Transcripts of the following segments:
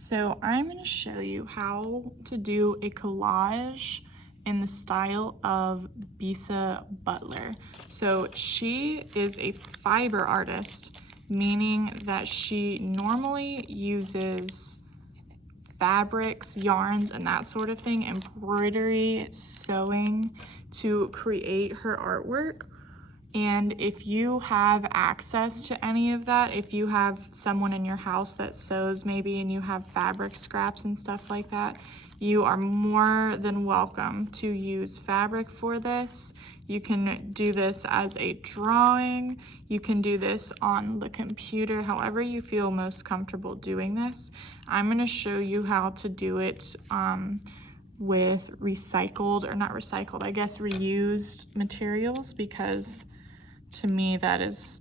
So I'm going to show you how to do a collage in the style of Bisa Butler. So she is a fiber artist, meaning that she normally uses fabrics, yarns, and that sort of thing, embroidery, sewing to create her artwork. And if you have access to any of that, if you have someone in your house that sews maybe and you have fabric scraps and stuff like that, you are more than welcome to use fabric for this. You can do this as a drawing. You can do this on the computer, however you feel most comfortable doing this. I'm going to show you how to do it with recycled, or not recycled, I guess reused materials, because to me that's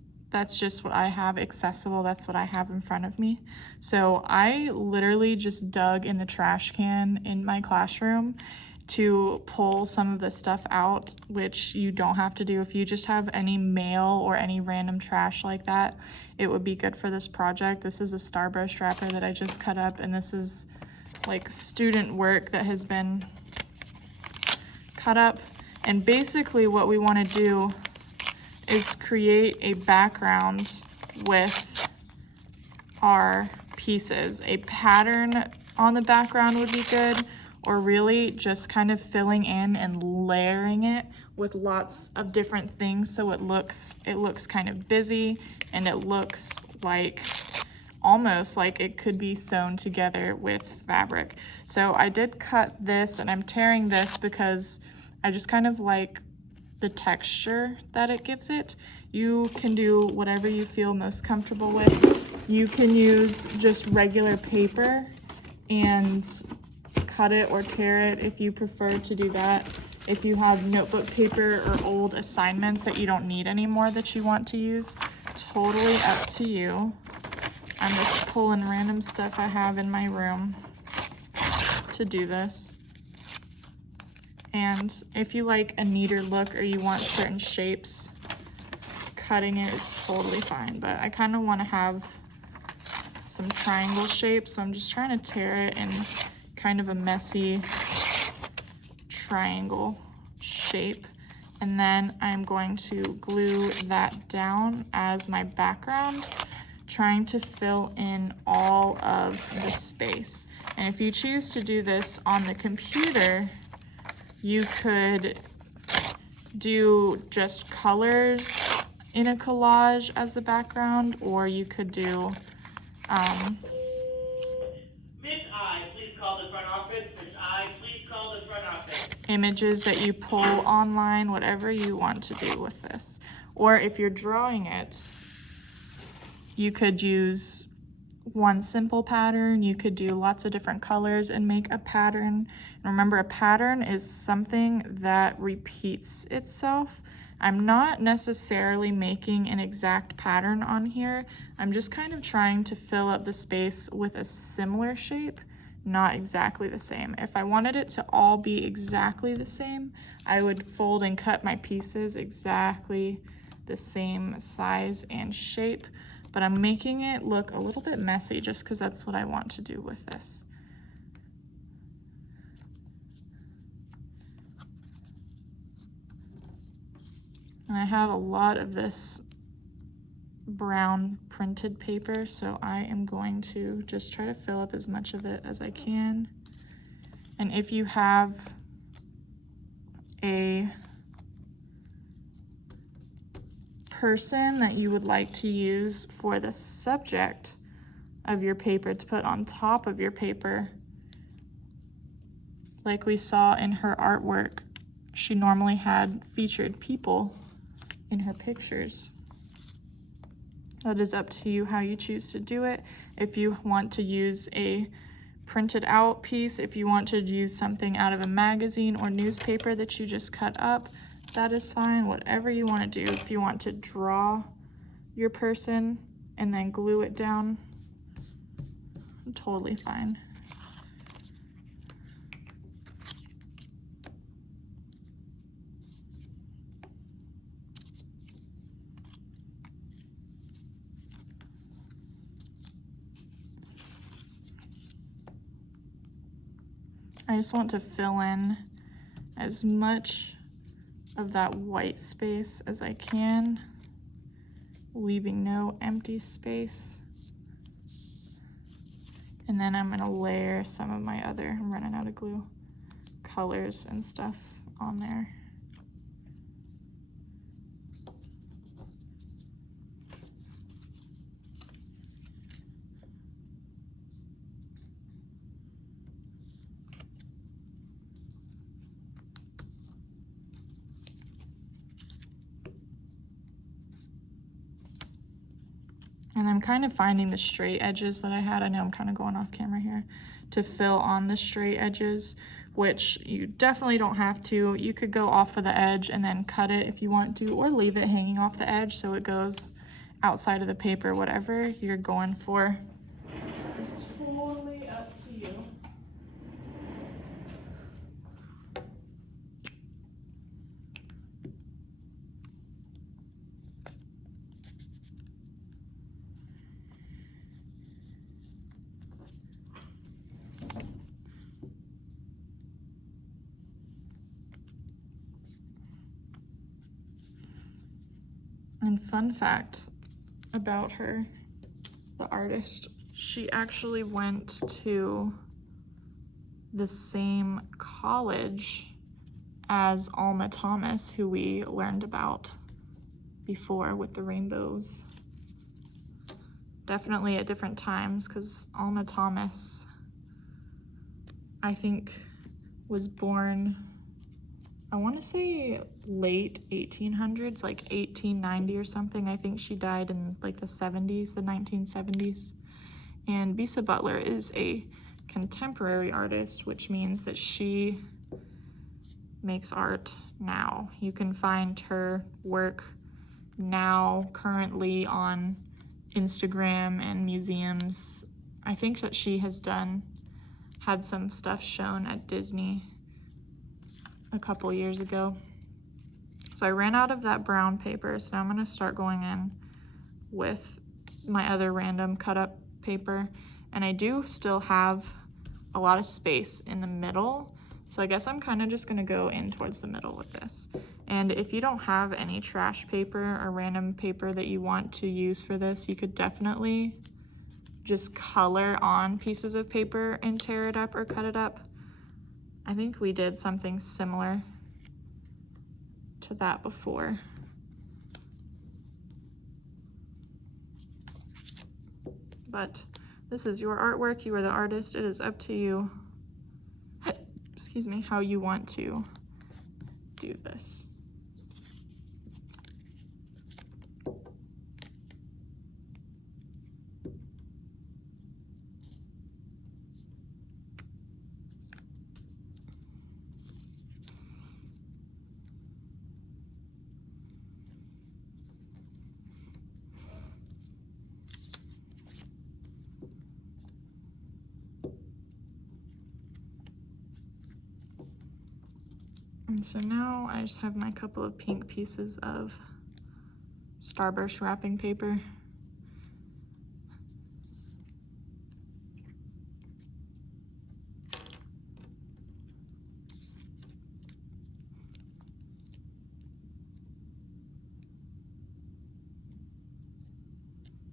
just what I have accessible. That's what I have in front of me. So I literally just dug in the trash can in my classroom to pull some of the stuff out, which you don't have to do. If you just have any mail or any random trash like that, it would be good for this project. This is a starburst wrapper that I just cut up, and this is like student work that has been cut up. And basically what we want to do is create a background with our pieces. A pattern on the background would be good, or really just kind of filling in and layering it with lots of different things so it looks kind of busy, and it looks like almost like it could be sewn together with fabric. So I did cut this, and I'm tearing this because I just kind of like the texture that it gives it. You can do whatever you feel most comfortable with. You can use just regular paper and cut it or tear it if you prefer to do that. If you have notebook paper or old assignments that you don't need anymore that you want to use, totally up to you. I'm just pulling random stuff I have in my room to do this. And if you like a neater look or you want certain shapes, cutting it is totally fine. But I kind of want to have some triangle shapes, so I'm just trying to tear it in kind of a messy triangle shape. And then I'm going to glue that down as my background, trying to fill in all of the space. And if you choose to do this on the computer, you could do just colors in a collage as the background, or you could do Miss I, please call the front office. Miss I, please call the front office. images that you pull online, whatever you want to do with this. Or if you're drawing it, you could use one simple pattern. You could do lots of different colors and make a pattern. And remember, a pattern is something that repeats itself. I'm not necessarily making an exact pattern on here. I'm just kind of trying to fill up the space with a similar shape, not exactly the same. If I wanted it to all be exactly the same, I would fold and cut my pieces exactly the same size and shape. But I'm making it look a little bit messy just because that's what I want to do with this. And I have a lot of this brown printed paper, so I am going to just try to fill up as much of it as I can. And if you have a person that you would like to use for the subject of your paper to put on top of your paper, like we saw in her artwork, she normally had featured people in her pictures. That is up to you how you choose to do it. If you want to use a printed out piece, if you want to use something out of a magazine or newspaper that you just cut up, that is fine. Whatever you want to do. If you want to draw your person and then glue it down, totally fine. I just want to fill in as much of that white space as I can, leaving no empty space. And then I'm gonna layer some of my other, I'm running out of glue, colors and stuff on there. And I'm kind of finding the straight edges that I had. I know I'm kind of going off camera here, to fill on the straight edges, which you definitely don't have to. You could go off of the edge and then cut it if you want to, or leave it hanging off the edge so it goes outside of the paper, whatever you're going for. It's totally up to you. And fun fact about her, the artist, she actually went to the same college as Alma Thomas, who we learned about before with the rainbows. Definitely at different times, because Alma Thomas, I think, was born, I want to say late 1800s, like 1890 or something. I think she died in like the 70s, the 1970s. And Bisa Butler is a contemporary artist, which means that she makes art now. You can find her work now currently on Instagram and museums. I think that she has had some stuff shown at Disney a couple years ago. So I ran out of that brown paper, so now I'm going to start going in with my other random cut up paper. And I do still have a lot of space in the middle, so I guess I'm kind of just going to go in towards the middle with this. And if you don't have any trash paper or random paper that you want to use for this, you could definitely just color on pieces of paper and tear it up or cut it up. I think we did something similar to that before. But this is your artwork, you are the artist, it is up to you, excuse me, how you want to do this. And so now I just have my couple of pink pieces of Starburst wrapping paper.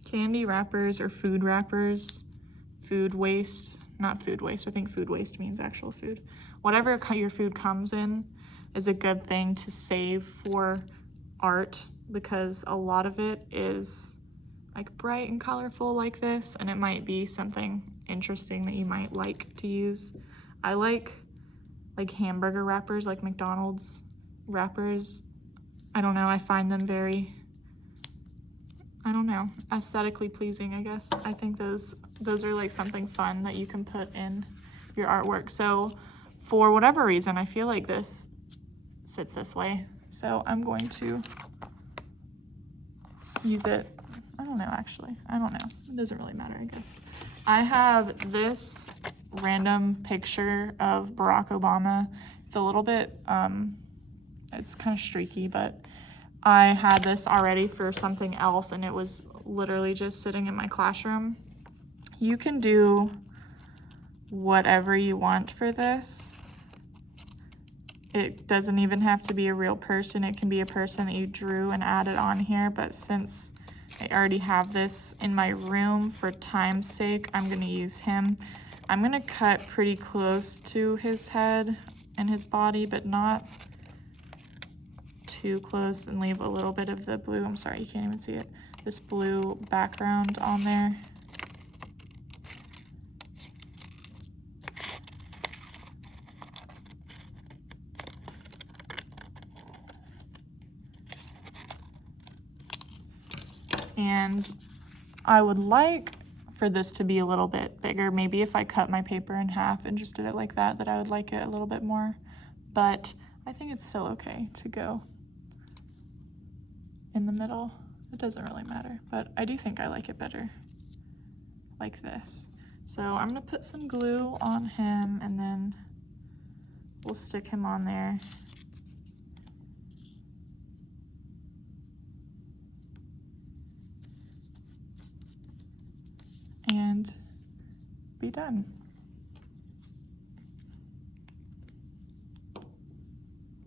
Candy wrappers or food wrappers, food waste, not food waste, I think food waste means actual food. Whatever your food comes in is a good thing to save for art, because a lot of it is like bright and colorful like this, and it might be something interesting that you might like to use. I like hamburger wrappers, like McDonald's wrappers. I don't know, I find them very, I don't know, aesthetically pleasing, I guess. I think those are like something fun that you can put in your artwork. So for whatever reason, I feel like this sits this way. So I'm going to use it. I don't know, actually. I don't know. It doesn't really matter, I guess. I have this random picture of Barack Obama. It's a little bit, it's kind of streaky, but I had this already for something else, and it was literally just sitting in my classroom. You can do whatever you want for this. It doesn't even have to be a real person. It can be a person that you drew and added on here, but since I already have this in my room for time's sake, I'm gonna use him. I'm gonna cut pretty close to his head and his body, but not too close, and leave a little bit of the blue, I'm sorry, you can't even see it, this blue background on there. And I would like for this to be a little bit bigger. Maybe if I cut my paper in half and just did it like that, I would like it a little bit more. But I think it's still okay to go in the middle. It doesn't really matter, but I do think I like it better like this. So I'm gonna put some glue on him and then we'll stick him on there. And be done.